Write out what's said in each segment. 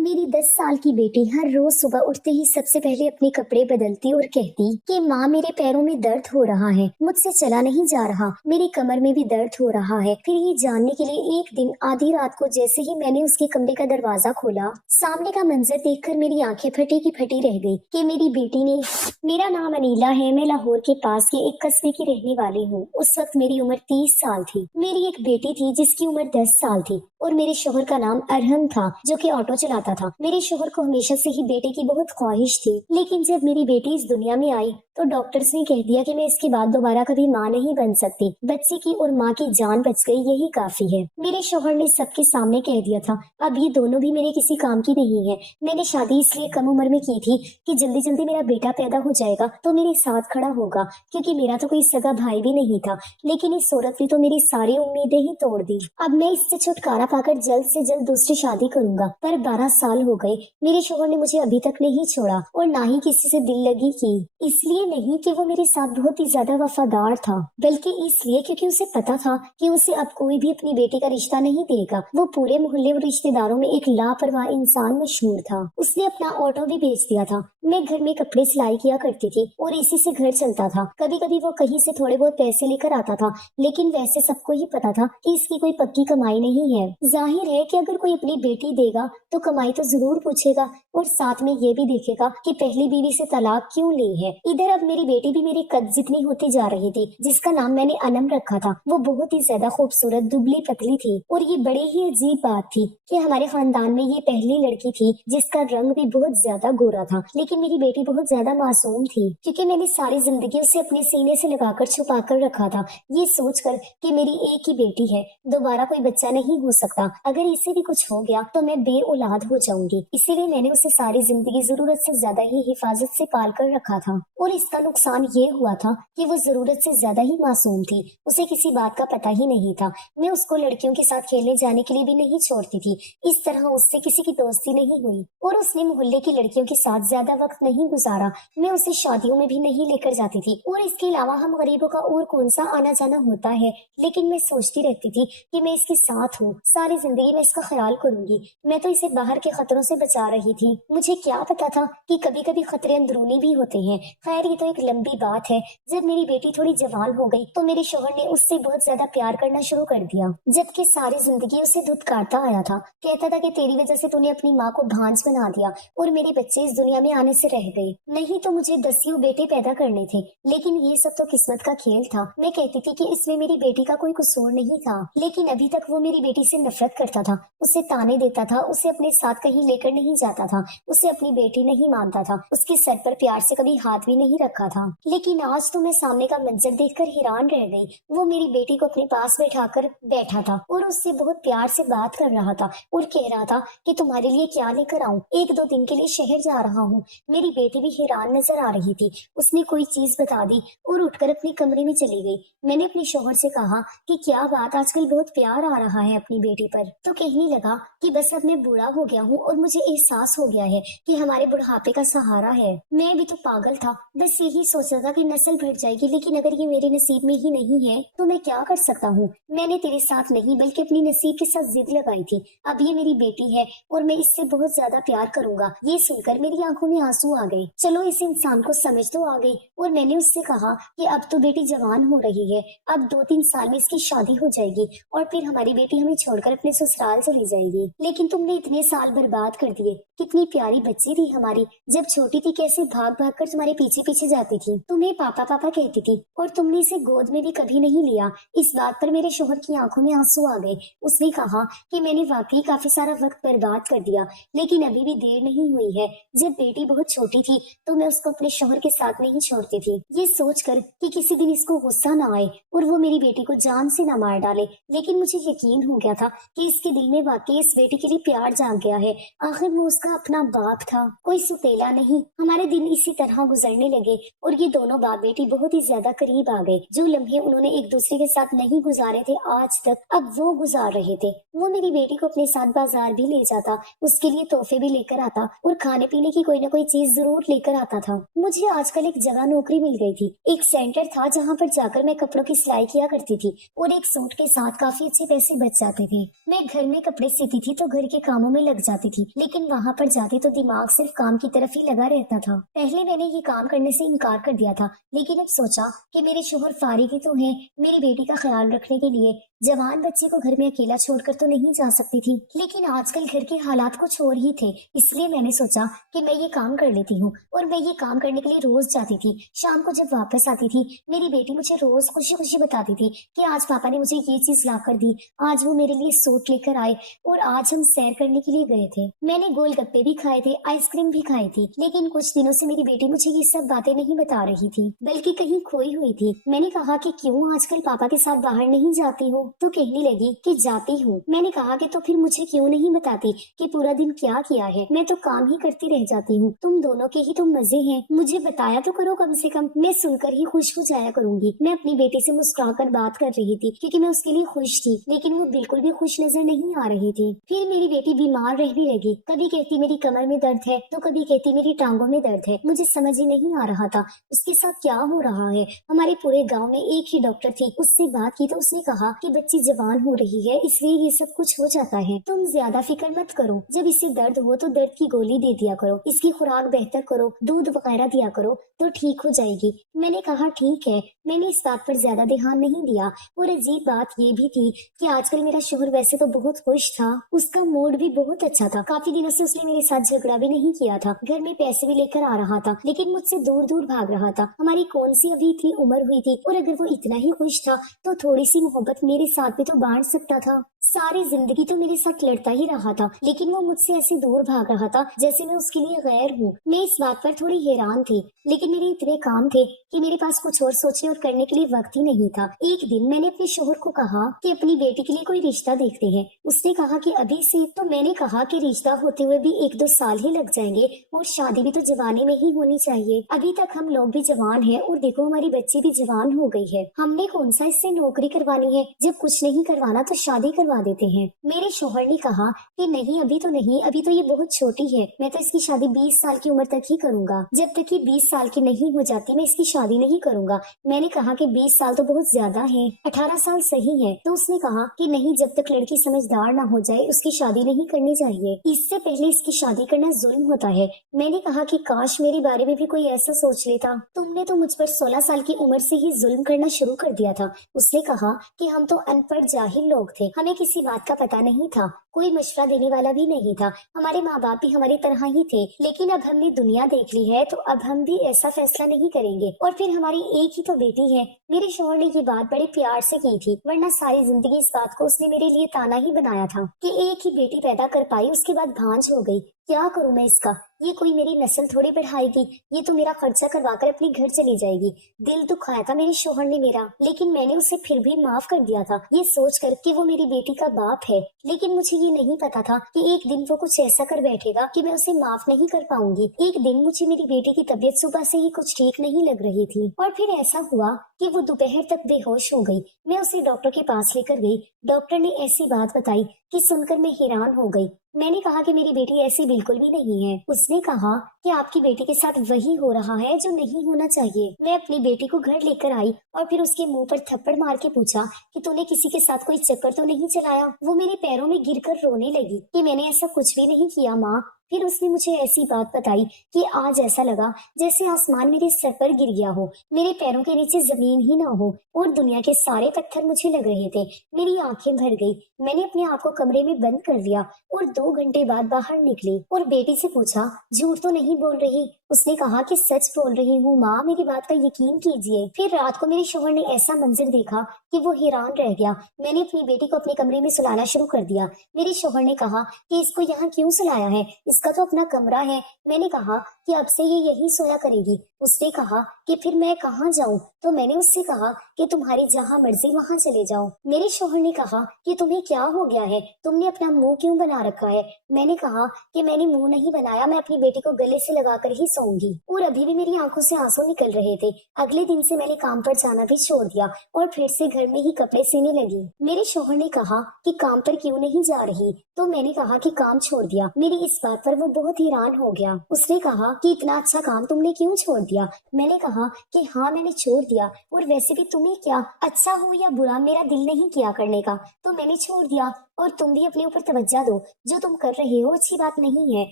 मेरी 10 साल की बेटी हर रोज सुबह उठते ही सबसे पहले अपने कपड़े बदलती और कहती कि माँ मेरे पैरों में दर्द हो रहा है, मुझसे चला नहीं जा रहा, मेरी कमर में भी दर्द हो रहा है। फिर ये जानने के लिए एक दिन आधी रात को जैसे ही मैंने उसके कमरे का दरवाजा खोला, सामने का मंजर देखकर मेरी आंखें फटी की फटी रह गई कि मेरी बेटी ने। मेरा नाम अनीला है, मैं लाहौर के पास के एक कस्बे की रहने वाली हूँ। उस वक्त मेरी उम्र 30 साल थी। मेरी एक बेटी थी जिसकी उम्र 10 साल थी और मेरे शोहर का नाम अरहम था जो कि ऑटो चलाता था। मेरे शोहर को हमेशा से ही बेटे की बहुत ख्वाहिश थी, लेकिन जब मेरी बेटी इस दुनिया में आई तो डॉक्टर्स ने कह दिया कि मैं इसके बाद दोबारा कभी माँ नहीं बन सकती। बच्चे की और माँ की जान बच गई, यही काफी है। मेरे शोहर ने सबके सामने कह दिया था अब ये दोनों भी मेरे किसी काम की नहीं है। मैंने शादी इसलिए कम उम्र में की थी कि जल्दी जल्दी मेरा बेटा पैदा हो जाएगा तो मेरे साथ खड़ा होगा, क्योंकि मेरा तो कोई सगा भाई भी नहीं था। लेकिन इस औरत ने तो मेरी सारी उम्मीदें ही तोड़ दी। अब मैं इससे छुटकारा पाकर जल्द से जल्द दूसरी शादी करूंगा। पर 12 साल हो गए, मेरे शोहर ने मुझे अभी तक नहीं छोड़ा और ना ही किसी से दिल लगी की। इसलिए नहीं कि वो मेरे साथ बहुत ही ज्यादा वफादार था, बल्कि इसलिए क्योंकि उसे पता था कि उसे अब कोई भी अपनी बेटी का रिश्ता नहीं देगा। वो पूरे मोहल्ले और रिश्तेदारों में एक लापरवाह इंसान मशहूर था। उसने अपना ऑटो भी बेच दिया था। मैं घर में कपड़े सिलाई किया करती थी और इसी से घर चलता था। कभी कभी वो कहीं से थोड़े बहुत पैसे लेकर आता था, लेकिन वैसे सबको ही पता था कि इसकी कोई पक्की कमाई नहीं है। जाहिर है कि अगर कोई अपनी बेटी देगा तो कमाई तो जरूर पूछेगा और साथ में ये भी देखेगा कि पहली बीवी से तलाक क्यों ली है। इधर अब मेरी बेटी भी मेरे कद जितनी होती जा रही थी, जिसका नाम मैंने अनम रखा था। वो बहुत ही ज्यादा खूबसूरत दुबली पतली थी और ये बड़ी ही अजीब बात थी कि हमारे खानदान में ये पहली लड़की थी जिसका रंग भी बहुत ज्यादा गोरा था। लेकिन मेरी बेटी बहुत ज्यादा मासूम थी, क्योंकि मैंने सारी जिंदगी उसे अपने सीने से लगाकर छुपा कर रखा था, ये सोचकर कि मेरी एक ही बेटी है, दोबारा कोई बच्चा नहीं हो सकता। अगर इसे भी कुछ हो गया तो मैं बे औलाद हो जाऊंगी। इसीलिए मैंने उसे सारी जिंदगी जरूरत से ज्यादा ही हिफाजत से पाल कर रखा था। और इसका नुकसान ये हुआ था कि वो जरूरत से ज्यादा ही मासूम थी, उसे किसी बात का पता ही नहीं था। मैं उसको लड़कियों के साथ खेलने जाने के लिए भी नहीं छोड़ती थी। इस तरह उससे किसी की दोस्ती नहीं हुई और उसने मोहल्ले की लड़कियों के साथ ज्यादा वक्त नहीं गुजारा। मैं उसे शादियों में भी नहीं लेकर जाती थी। और इसके अलावा हम गरीबों का और कौन सा आना जाना होता है। लेकिन मैं सोचती रहती थी कि मैं इसके साथ हूँ, सारी जिंदगी मैं इसका ख्याल करूंगी। मैं तो इसे बाहर के खतरों से बचा रही थी। मुझे क्या पता था कि कभी कभी खतरे अंदरूनी भी होते हैं। खैर ये तो एक लंबी बात है। जब मेरी बेटी थोड़ी जवान हो गई तो मेरे शोहर ने उससे बहुत ज्यादा प्यार करना शुरू कर दिया, जबकि सारी जिंदगी उसे धुतकारता आया था। कहता था कि तेरी वजह से तूने अपनी माँ को भांज बना दिया और मेरे बच्चे इस दुनिया में आने से रह गए, नहीं तो मुझे 10 बेटे पैदा करने थे। लेकिन ये सब तो किस्मत का खेल था। मैं कहती थी कि इसमें मेरी बेटी का कोई कसूर नहीं था, लेकिन अभी तक वो मेरी बेटी से नफरत करता था, उसे ताने देता था, उसे अपने साथ कहीं लेकर नहीं जाता था, उसे अपनी बेटी नहीं मानता था, उसके सर पर प्यार से कभी हाथ भी नहीं रखा था। लेकिन आज तो मैं सामने का मंजर देखकर हैरान रह गई। वो मेरी बेटी को अपने पास बैठाकर बैठा था और उससे बहुत प्यार से बात कर रहा था और कह रहा था कि तुम्हारे लिए क्या लेकर आऊं, 1-2 दिन के लिए शहर जा रहा हूँ। मेरी बेटी भी हैरान नजर आ रही थी। उसने कोई चीज बता दी और उठकर अपने कमरे में चली गई। मैंने अपने शोहर से कहा कि क्या बात, आजकल बहुत प्यार आ रहा है अपनी बेटी पर। तो कहने लगा कि बस अब मैं बूढ़ा हो गया हूँ और मुझे एहसास हो गया है कि हमारे बुढ़ापे का सहारा है। मैं भी तो पागल था, बस यही सोचा था कि नस्ल बढ़ जाएगी, लेकिन अगर ये मेरे नसीब में ही नहीं है तो मैं क्या कर सकता हूँ। मैंने तेरे साथ नहीं बल्कि अपनी नसीब के साथ जिद लगाई थी। अब ये मेरी बेटी है और मैं इससे बहुत ज्यादा प्यार करूंगा। ये सुनकर मेरी आंखों में आंसू आ गए। चलो इस इंसान को समझ तो आ गई। और मैंने उससे कहा कि अब तो बेटी जवान हो रही है, अब 2-3 साल में इसकी शादी हो जाएगी और फिर हमारी बेटी हमें छोड़कर अपने ससुराल चली जाएगी। लेकिन तुमने इतने साल बर्बाद कर दिए। कितनी प्यारी बच्ची थी हमारी, जब छोटी थी कैसे भाग भाग कर तुम्हारे पीछे पीछे जाती थी, तुम्हें पापा पापा कहती थी और तुमने इसे गोद में भी कभी नहीं लिया। इस बात पर मेरे शोहर की आंखों में आंसू आ गए। उसने कहा कि मैंने वाकई काफी सारा वक्त बर्बाद कर दिया, लेकिन अभी भी देर नहीं हुई है। जब बेटी बहुत छोटी थी तो मैं उसको अपने शोहर के साथ नहीं छोड़ती थी, ये सोचकर कि किसी दिन इसको गुस्सा ना आए और वो मेरी बेटी को जान से ना मार डाले। लेकिन मुझे यकीन हो गया था कि इसके दिल में वाकई इस बेटी के लिए प्यार जाग गया है। आखिर वो उसका अपना बाप था, कोई सुतेला नहीं। हमारे दिन इसी तरह गुजरने लगे और ये दोनों बाप बेटी बहुत ही ज्यादा करीब आ गए। जो लम्हे उन्होंने एक दूसरे के साथ नहीं गुजारे थे आज तक, अब वो गुजार रहे थे। वो मेरी बेटी को अपने साथ बाजार भी ले जाता, उसके लिए तोहफे भी लेकर आता और खाने पीने की कोई ना कोई चीज जरूर लेकर आता था। मुझे आजकल एक जगह नौकरी मिल गई थी। एक सेंटर था जहाँ पर जाकर मैं कपड़ों की सिलाई किया करती थी और एक सूट के साथ काफी अच्छे पैसे बच जाते थे। मैं घर में कपड़े सीती थी तो घर के कामों में लग जाती थी, लेकिन वहाँ पर जाती तो दिमाग सिर्फ काम की तरफ ही लगा रहता था। पहले मैंने ये काम करने से इनकार कर दिया था, लेकिन अब सोचा कि मेरे शोहर फारिग ही तो हैं, मेरी बेटी का ख्याल रखने के लिए जवान बच्चे को घर में अकेला छोड़कर तो नहीं जा सकती थी। लेकिन आजकल घर के हालात कुछ और ही थे, इसलिए मैंने सोचा कि मैं ये काम कर लेती हूँ। और मैं ये काम करने के लिए रोज जाती थी। शाम को जब वापस आती थी, मेरी बेटी मुझे रोज खुशी खुशी बताती थी कि आज पापा ने मुझे ये चीज ला कर दी, आज वो मेरे लिए सूट लेकर आए, और आज हम सैर करने के लिए गए थे। मैंने गोलगप्पे भी खाए थे, आइसक्रीम भी खाई थी, लेकिन कुछ दिनों से मेरी बेटी मुझे ये सब बातें नहीं बता रही थी, बल्कि कहीं खोई हुई थी। मैंने कहा कि क्यों आजकल पापा के साथ बाहर नहीं जाती हो, तो कहने लगी कि जाती हूँ। मैंने कहा कि तो फिर मुझे क्यों नहीं बताती कि पूरा दिन क्या किया है, मैं तो काम ही करती रह जाती हूँ, तुम दोनों के ही तो मजे हैं, मुझे बताया तो करो कम से कम, मैं सुनकर ही खुश हो जाया करूंगी। मैं अपनी बेटी से मुस्कुराकर बात कर रही थी क्योंकि मैं उसके लिए खुश थी, लेकिन वो बिल्कुल भी खुश नजर नहीं आ रही थी। फिर मेरी बेटी बीमार रहने लगी, कभी कहती मेरी कमर में दर्द है, तो कभी कहती मेरी टांगों में दर्द है। मुझे समझ ही नहीं आ रहा था उसके साथ क्या हो रहा है। हमारे पूरे गाँव में एक ही डॉक्टर थी, उससे बात की तो उसने कहा कि बच्ची जवान हो रही है, इसलिए ये सब कुछ हो जाता है, तुम ज्यादा फिक्र मत करो, जब इसे दर्द हो तो दर्द की गोली दे दिया करो, इसकी खुराक बेहतर करो, दूध वगैरह दिया करो तो ठीक हो जाएगी। मैंने कहा ठीक है, मैंने इस बात पर ज्यादा ध्यान नहीं दिया। और अजीब बात ये भी थी कि आजकल मेरा शोहर वैसे तो बहुत खुश था, उसका मूड भी बहुत अच्छा था, काफी दिनों से उसने मेरे साथ झगड़ा भी नहीं किया था, घर में पैसे भी लेकर आ रहा था, लेकिन मुझसे दूर दूर भाग रहा था। हमारी कौन सी अभी इतनी उम्र हुई थी, और अगर वो इतना ही खुश था तो थोड़ी सी मोहब्बत मेरे साथ भी तो बांट सकता था। सारी जिंदगी तो मेरे साथ लड़ता ही रहा था, लेकिन वो मुझसे ऐसे दूर भाग रहा था जैसे मैं उसके लिए गैर हूँ। मैं इस बात पर थोड़ी हैरान थी, लेकिन मेरे इतने काम थे कि मेरे पास कुछ और सोचने और करने के लिए वक्त ही नहीं था। एक दिन मैंने अपने शोहर को कहा कि अपनी बेटी के लिए कोई रिश्ता देखते हैं। उसने कहा कि अभी से, तो मैंने कहा कि रिश्ता होते हुए भी 1-2 साल ही लग जाएंगे, और शादी भी तो जवानी में ही होनी चाहिए। अभी तक हम लोग भी जवान हैं, और देखो हमारी बच्ची भी जवान हो गई है, हमने कौन सा इससे नौकरी करवानी है, जब कुछ नहीं करवाना तो शादी करवा देते हैं। मेरे शोहर ने कहा कि नहीं, अभी तो नहीं, अभी तो ये बहुत छोटी है, मैं तो इसकी शादी 20 साल की उम्र तक ही करूंगा, जब तक ये 20 साल की नहीं हो जाती मैं इसकी शादी नहीं करूंगा। मैंने कहा कि 20 साल तो बहुत ज्यादा है, 18 साल सही है। तो उसने कहा कि नहीं, जब तक लड़की समझदार ना हो जाए उसकी शादी नहीं करनी चाहिए, इससे पहले इसकी शादी करना जुल्म होता है। मैंने कहा कि काश मेरे बारे में भी कोई ऐसा सोच लेता, तुमने तो मुझ पर 16 साल की उम्र से ही जुल्म करना शुरू कर दिया था। उसने कहा कि हम तो अनपढ़ जाहिल लोग थे, हमें किसी बात का पता नहीं था, कोई मशवरा देने वाला भी नहीं था, हमारे माँ बाप भी हमारी तरह ही थे, लेकिन अब हमने दुनिया देख ली है तो अब हम भी ऐसा फैसला नहीं करेंगे, और फिर हमारी एक ही तो बेटी है। मेरे शोहर ने ये बात बड़े प्यार से की थी, वरना सारी जिंदगी इस बात को उसने मेरे लिए ताना ही बनाया था कि एक ही बेटी पैदा कर पाई, उसके बाद भांज हो गई, क्या करूं मैं इसका, ये कोई मेरी नस्ल थोड़ी बढ़ाएगी, ये तो मेरा खर्चा करवा कर अपने घर चली जाएगी। दिल दुखाया था मेरे शोहर ने मेरा, लेकिन मैंने उसे फिर भी माफ कर दिया था, ये सोच कर कि वो मेरी बेटी का बाप है। लेकिन मुझे ये नहीं पता था कि एक दिन वो कुछ ऐसा कर बैठेगा कि मैं उसे माफ नहीं कर पाऊंगी। एक दिन मुझे मेरी बेटी की तबीयत सुबह से ही कुछ ठीक नहीं लग रही थी, और फिर ऐसा हुआ कि वो दोपहर तक बेहोश हो गई। मैं उसे डॉक्टर के पास लेकर गई, डॉक्टर ने ऐसी बात बताई कि सुनकर मैं हैरान हो गई। मैंने कहा कि मेरी बेटी ऐसी बिल्कुल भी नहीं है। उसने कहा कि आपकी बेटी के साथ वही हो रहा है जो नहीं होना चाहिए। मैं अपनी बेटी को घर लेकर आई और फिर उसके मुंह पर थप्पड़ मार के पूछा कि तूने किसी के साथ कोई चक्कर तो नहीं चलाया। वो मेरे पैरों में गिरकर रोने लगी कि मैंने ऐसा कुछ भी नहीं किया माँ। फिर उसने मुझे ऐसी बात बताई कि आज ऐसा लगा जैसे आसमान मेरे सर पर गिर गया हो, मेरे पैरों के नीचे जमीन ही ना हो और दुनिया के सारे पत्थर मुझे लग रहे थे। मेरी आंखें भर गई। मैंने अपने आप को कमरे में बंद कर दिया और 2 घंटे बाद बाहर निकली और बेटी से पूछा, झूठ तो नहीं बोल रही? उसने कहा कि सच बोल रही हूँ माँ, मेरी बात का यकीन कीजिए। फिर रात को मेरे शोहर ने ऐसा मंजर देखा कि वो हैरान रह गया। मैंने अपनी बेटी को अपने कमरे में सुलाना शुरू कर दिया। मेरे शोहर ने कहा कि इसको यहाँ क्यों सुलाया है, इसका तो अपना कमरा है। मैंने कहा कि अब से ये यही सोया करेगी। उसने कहा कि फिर मैं कहाँ जाऊँ? तो मैंने उससे कहा कि तुम्हारी जहाँ मर्जी वहाँ चले जाओ। मेरे शोहर ने कहा कि तुम्हें क्या हो गया है, तुमने अपना मुंह क्यों बना रखा है? मैंने कहा कि मैंने मुंह नहीं बनाया, मैं अपनी बेटी को गले से लगाकर ही सोऊंगी। और अभी भी मेरी आंखों से आंसू निकल रहे थे। अगले दिन से मैंने काम पर जाना भी छोड़ दिया और फिर से घर में ही कपड़े सीने लगी। मेरे शोहर ने कहा कि काम पर क्यों नहीं जा रही? तो मैंने कहा कि काम छोड़ दिया। मेरी इस बात पर वो बहुत हैरान हो गया। उसने कहा कि इतना अच्छा काम तुमने क्यों छोड़ दिया? मैंने कहा कि हाँ मैंने छोड़ दिया, और वैसे भी तुम्हें क्या, अच्छा हो या बुरा मेरा दिल नहीं किया करने का, तो मैंने छोड़ दिया। और तुम भी अपने ऊपर तवज्जो दो। जो तुम कर रहे हो अच्छी बात नहीं है,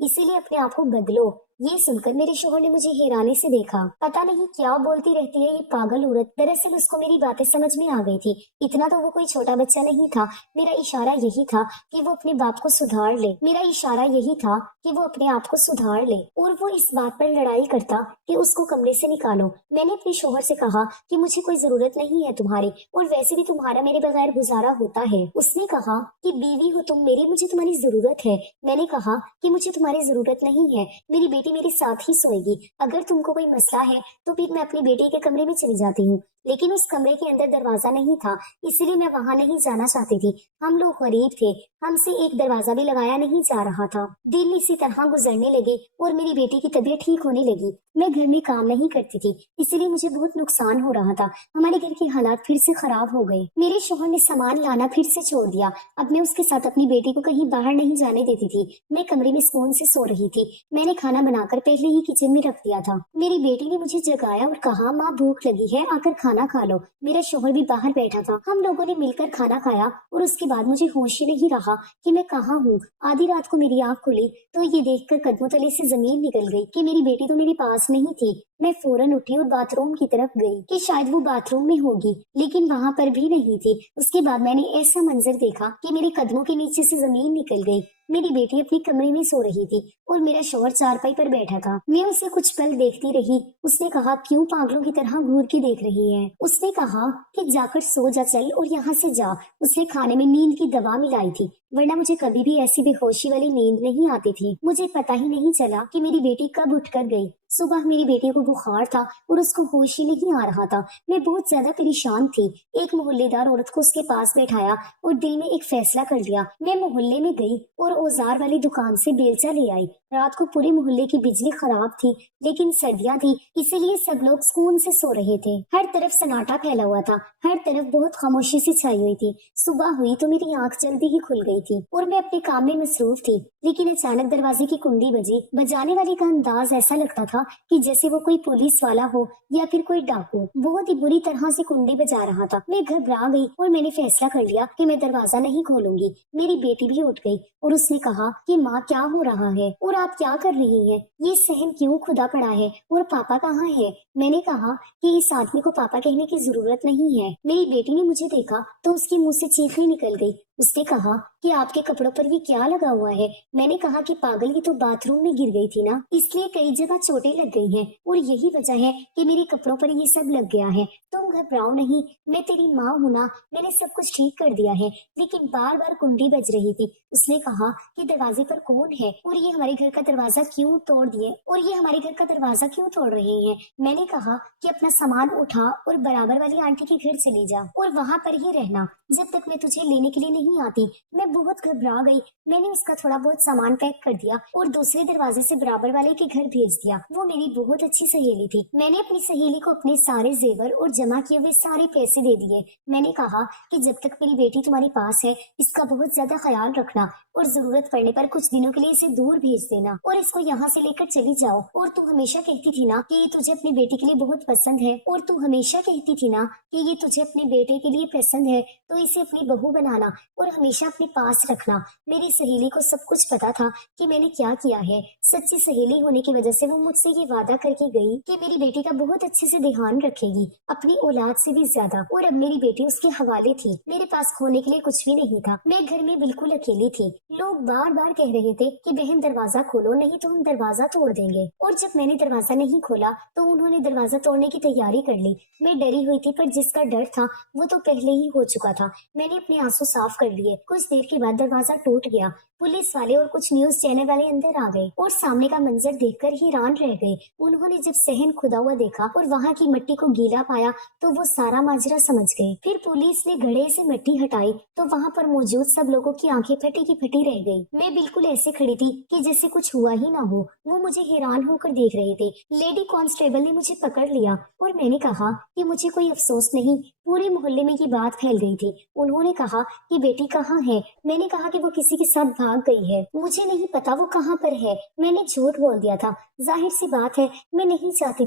इसीलिए अपने आप को बदलो। ये सुनकर मेरे शोहर ने मुझे हैरानी से देखा। पता नहीं क्या बोलती रहती है ये पागल औरत। दरअसल उसको मेरी बातें समझ में आ गई थी। इतना तो वो कोई छोटा बच्चा नहीं था। मेरा इशारा यही था कि वो अपने बाप को सुधार ले। मेरा इशारा यही था कि वो अपने आप को सुधार ले, और वो इस बात पर लड़ाई करता कि उसको कमरे से निकालो। मैंने अपने शोहर से कहा कि मुझे कोई जरूरत नहीं है तुम्हारी, और वैसे भी तुम्हारा मेरे बगैर गुजारा होता है। उसने कहा कि बीवी हो तुम मेरी, मुझे तुम्हारी जरूरत है। मैंने कहा कि मुझे तुम्हारी जरूरत नहीं है, मेरी बेटी मेरे साथ ही सोएगी। अगर तुमको कोई मसला है तो फिर मैं अपनी बेटी के कमरे में चली जाती हूँ। लेकिन उस कमरे के अंदर दरवाजा नहीं था, इसलिए मैं वहां नहीं जाना चाहती थी। हम लोग गरीब थे, हमसे एक दरवाजा भी लगाया नहीं जा रहा था। दिन इसी तरह गुजरने लगे और मेरी बेटी की तबीयत ठीक होने लगी। मैं घर में काम नहीं करती थी, इसीलिए मुझे बहुत नुकसान हो रहा था। हमारे घर के हालात फिर से खराब हो गए। मेरे शोहर ने सामान लाना फिर से छोड़ दिया। अब मैं उसके साथ अपनी बेटी को कहीं बाहर नहीं जाने देती थी। मैं कमरे में सुकून से सो रही थी। मैंने खाना बनाकर पहले ही किचन में रख दिया था। मेरी बेटी ने मुझे जगाया और कहा, माँ भूख लगी है, आकर खाना खा लो। मेरा शोहर भी बाहर बैठा था। हम लोगों ने मिलकर खाना खाया और उसके बाद मुझे होश ही नहीं रहा कि मैं कहाँ हूँ। आधी रात को मेरी आंख खुली तो ये देखकर कदमों तले से जमीन निकल गई कि मेरी बेटी तो मेरे पास नहीं थी। मैं फौरन उठी और बाथरूम की तरफ गई कि शायद वो बाथरूम में होगी, लेकिन वहां पर भी नहीं थी। उसके बाद मैंने ऐसा मंजर देखा कि मेरे कदमों के नीचे से जमीन निकल गई। मेरी बेटी अपने कमरे में सो रही थी और मेरा शोहर चारपाई पर बैठा था। मैं उसे कुछ पल देखती रही। उसने कहा, क्यों पागलों की तरह घूर के देख रही है? उसने कहा कि जाकर सो जा चल और यहाँ से जा। उसने खाने में नींद की दवा मिलाई थी, वरना मुझे कभी भी ऐसी बेहोशी वाली नींद नहीं आती थी। मुझे पता ही नहीं चला कि मेरी बेटी कब उठकर गई। सुबह मेरी बेटी को बुखार था और उसको होश ही नहीं आ रहा था। मैं बहुत ज्यादा परेशान थी। एक मोहल्लेदार औरत को उसके पास बैठाया और दिल में एक फैसला कर लिया। मैं मोहल्ले में गई और औजार वाली दुकान से बेलचा ले आई। रात को पूरे मोहल्ले की बिजली खराब थी, लेकिन सर्दियां थी, इसीलिए सब लोग सुकून से सो रहे थे। हर तरफ सन्नाटा फैला हुआ था, हर तरफ बहुत खामोशी सी छाई हुई थी। सुबह हुई तो मेरी आंख जल्दी ही खुल गई थी और मैं अपने काम में मसरूफ थी, लेकिन अचानक दरवाजे की कुंडी बजी। बजाने वाले का अंदाज ऐसा लगता था कि जैसे वो कोई पुलिस वाला हो या फिर कोई डाकू। बहुत ही बुरी तरह से कुंडी बजा रहा था। मैं घबरा गई और मैंने फैसला कर लिया कि मैं दरवाजा नहीं खोलूंगी। मेरी बेटी भी उठ गई और उसने कहा कि माँ क्या हो रहा है और आप क्या कर रही हैं? ये सहन क्यों खुदा पड़ा है और पापा कहाँ है? मैंने कहा कि इस आदमी को पापा कहने की जरूरत नहीं है। मेरी बेटी ने मुझे देखा तो उसके मुंह से चीखें निकल गई। उसने कहा कि आपके कपड़ों पर ये क्या लगा हुआ है? मैंने कहा कि पागल, ये तो बाथरूम में गिर गई थी ना, इसलिए कई जगह चोटें लग गई हैं और यही वजह है कि मेरे कपड़ों पर ये सब लग गया है। तुम घबराओ नहीं, मैं तेरी माँ हूँ ना, मैंने सब कुछ ठीक कर दिया है। लेकिन बार बार कुंडी बज रही थी। उसने कहा कि दरवाजे पर कौन है और ये हमारे घर का दरवाजा क्यों तोड़ दिए और ये हमारे घर का दरवाजा क्यों तोड़ रहे हैं? मैंने कहा कि अपना सामान उठा और बराबर वाली आंटी के घर चली जा और वहां पर ही रहना जब तक मैं तुझे लेने के लिए नहीं आती। मैं बहुत घबरा गई। मैंने उसका थोड़ा बहुत सामान पैक कर दिया और दूसरे दरवाजे से बराबर वाले के घर भेज दिया। वो मेरी बहुत अच्छी सहेली थी। मैंने अपनी सहेली को अपने सारे जेवर और जमा किए हुए सारे पैसे दे दिए। मैंने कहा कि जब तक मेरी बेटी तुम्हारे पास है इसका बहुत ज्यादा ख्याल रखना और जरूरत पड़ने पर कुछ दिनों के लिए इसे दूर भेज देना और इसको यहाँ से लेकर चली जाओ। और तू हमेशा कहती थी ना कि ये तुझे अपनी बेटी के लिए बहुत पसंद है, और तू हमेशा कहती थी ना कि ये तुझे अपने बेटे के लिए पसंद है, तो इसे अपनी बहू बनाना और हमेशा अपने पास रखना। मेरी सहेली को सब कुछ पता था कि मैंने क्या किया है। सच्ची सहेली होने की वजह से वो मुझसे ये वादा करके गई कि मेरी बेटी का बहुत अच्छे से ध्यान रखेगी, अपनी औलाद से भी ज्यादा। और अब मेरी बेटी उसके हवाले थी। मेरे पास खोने के लिए कुछ भी नहीं था। मैं घर में बिल्कुल अकेली थी। लोग बार बार कह रहे थे कि बहन दरवाजा खोलो, नहीं तो हम दरवाजा तोड़ देंगे। और जब मैंने दरवाजा नहीं खोला तो उन्होंने दरवाजा तोड़ने की तैयारी कर ली। मैं डरी हुई थी, पर जिसका डर था वो तो पहले ही हो चुका था। मैंने अपने आंसू साफ कर लिए। कुछ देर के बाद दरवाजा टूट गया। पुलिस वाले और कुछ न्यूज चैनल वाले अंदर आ गए और सामने का मंजर देखकर हैरान रह गए। उन्होंने जब सहन खुदा हुआ देखा और वहाँ की मिट्टी को गीला पाया तो वो सारा माजरा समझ गए। फिर पुलिस ने घड़े से मिट्टी हटाई तो वहाँ पर मौजूद सब लोगों की आंखें फटी की फटी रह गई। मैं बिल्कुल ऐसे खड़ी थी कि जैसे कुछ हुआ ही ना हो। वो मुझे हैरान होकर देख रहे थे। लेडी कांस्टेबल ने मुझे पकड़ लिया और मैंने कहा कि मुझे कोई अफसोस नहीं। पूरे मोहल्ले में ये बात फैल गई थी। उन्होंने कहा कि बेटी कहाँ है? मैंने कहा कि वो किसी के साथ भाग गई है, मुझे नहीं पता वो कहाँ पर है। मैंने झूठ बोल दिया था। जाहिर सी बात है मैं नहीं चाहती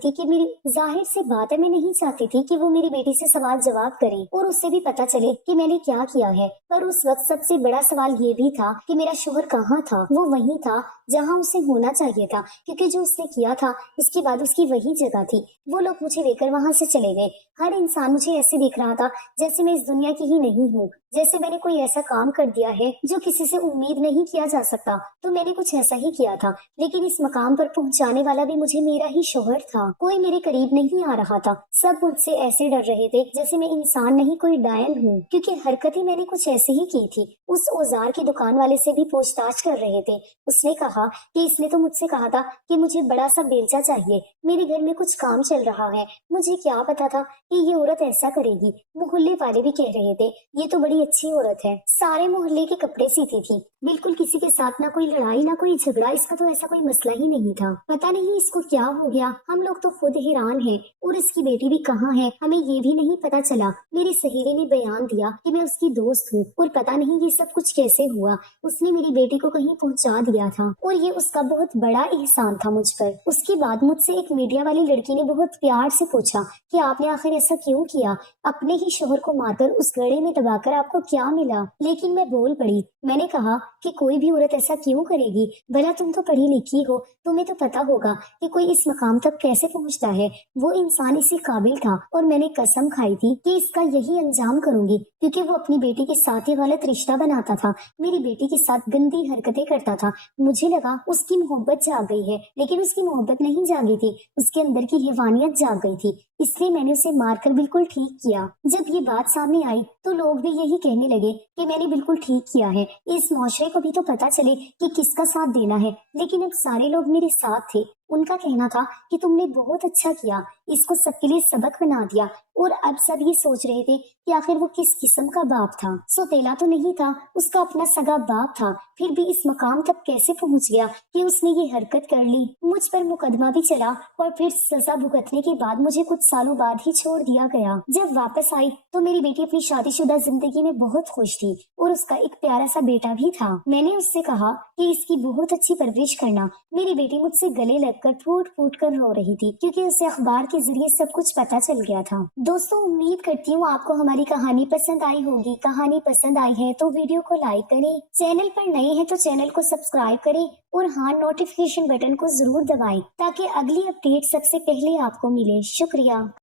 थी कि वो मेरी बेटी से सवाल जवाब करे और उससे भी पता चले कि मैंने क्या किया है। पर उस वक्त सबसे बड़ा सवाल ये भी था कि मेरा शोहर कहाँ था। वो वहीं था जहाँ उसे होना चाहिए था, क्योंकि जो उसने किया था उसके बाद उसकी वही जगह थी। वो लोग मुझे लेकर वहां से चले गए। हर इंसान मुझे ऐसे देख रहा था जैसे मैं इस दुनिया की ही नहीं हूँ, जैसे मैंने कोई ऐसा काम कर दिया है जो किसी से उम्मीद नहीं किया जा सकता। तो मैंने कुछ ऐसा ही किया था, लेकिन इस मकाम पर पहुंचाने वाला भी मुझे मेरा ही शोहर था। कोई मेरे करीब नहीं आ रहा था। सब मुझसे ऐसे डर रहे थे जैसे मैं इंसान नहीं कोई डायन हूँ, क्योंकि हरकतें मैंने कुछ ऐसे ही की थी। उस औजार की दुकान वाले से भी पूछताछ कर रहे थे। उसने कहा कि इसने तो मुझसे कहा था कि मुझे बड़ा सा बेलचा चाहिए, मेरे घर में कुछ काम चल रहा है। मुझे क्या पता था कि ये औरत ऐसा करेगी। मोहल्ले वाले भी कह रहे थे ये तो बड़ी अच्छी औरत है, सारे मोहल्ले के कपड़े सीती थी, बिल्कुल किसी के साथ ना कोई लड़ाई ना कोई झगड़ा, इसका तो ऐसा कोई मसला ही नहीं था। पता नहीं इसको क्या हो गया, हम लोग तो खुद हैरान हैं। और इसकी बेटी भी कहाँ है, हमें ये भी नहीं पता चला। मेरी सहेली ने बयान दिया कि मैं उसकी दोस्त हूँ, और पता नहीं ये सब कुछ कैसे हुआ। उसने मेरी बेटी को कहीं पहुंचा दिया था और ये उसका बहुत बड़ा एहसान था मुझ पर। उसके बाद मुझसे एक मीडिया वाली लड़की ने बहुत प्यार से पूछा कि आपने आखिर ऐसा क्यों किया, अपने ही शोहर को मारकर उस गड्ढे में दबाकर आपको क्या मिला। लेकिन मैं बोल पड़ी। मैंने कहा कि कोई भी औरत ऐसा क्यों करेगी, भला तुम तो पढ़ी लिखी हो, तुम्हें तो पता होगा कि कोई इस मकाम तक कैसे पहुंचता है। वो इंसान इसी काबिल था और मैंने कसम खाई थी कि इसका यही अंजाम करूंगी, क्योंकि वो अपनी बेटी के साथ ही गलत रिश्ता बनाता था, मेरी बेटी के साथ गंदी हरकतें करता था। मुझे लगा उसकी मोहब्बत जाग गई है, लेकिन उसकी मोहब्बत नहीं जागी थी, उसके अंदर की हैवानियत जाग गई थी। इसलिए मैंने उसे मारकर बिल्कुल ठीक किया। जब ये बात सामने आई तो लोग भी यही कहने लगे कि मैंने बिल्कुल ठीक किया है। इस मुआशरे को भी तो पता चले कि किसका साथ देना है। लेकिन अब सारे लोग मेरे साथ थे। उनका कहना था कि तुमने बहुत अच्छा किया, इसको सबके लिए सबक बना दिया। और अब सब ये सोच रहे थे कि आखिर वो किस किस्म का बाप था। सौतेला तो नहीं था, उसका अपना सगा बाप था, फिर भी इस मकाम तक कैसे पहुंच गया कि उसने ये हरकत कर ली। मुझ पर मुकदमा भी चला और फिर सजा भुगतने के बाद मुझे कुछ सालों बाद ही छोड़ दिया गया। जब वापस आई तो मेरी बेटी अपनी शादीशुदा जिंदगी में बहुत खुश थी और उसका एक प्यारा सा बेटा भी था। मैंने उससे कहा कि इसकी बहुत अच्छी परवरिश करना। मेरी बेटी मुझसे गले लगकर फूट फूट कर रो रही थी, क्योंकि उसे अखबार के जरिए सब कुछ पता चल गया था। दोस्तों, उम्मीद करती हूँ आपको हमारी कहानी पसंद आई होगी। कहानी पसंद आई है तो वीडियो को लाइक करें, चैनल पर नए हैं तो चैनल को सब्सक्राइब करें और हाँ, नोटिफिकेशन बटन को जरूर दबाएं ताकि अगली अपडेट सबसे पहले आपको मिले। शुक्रिया।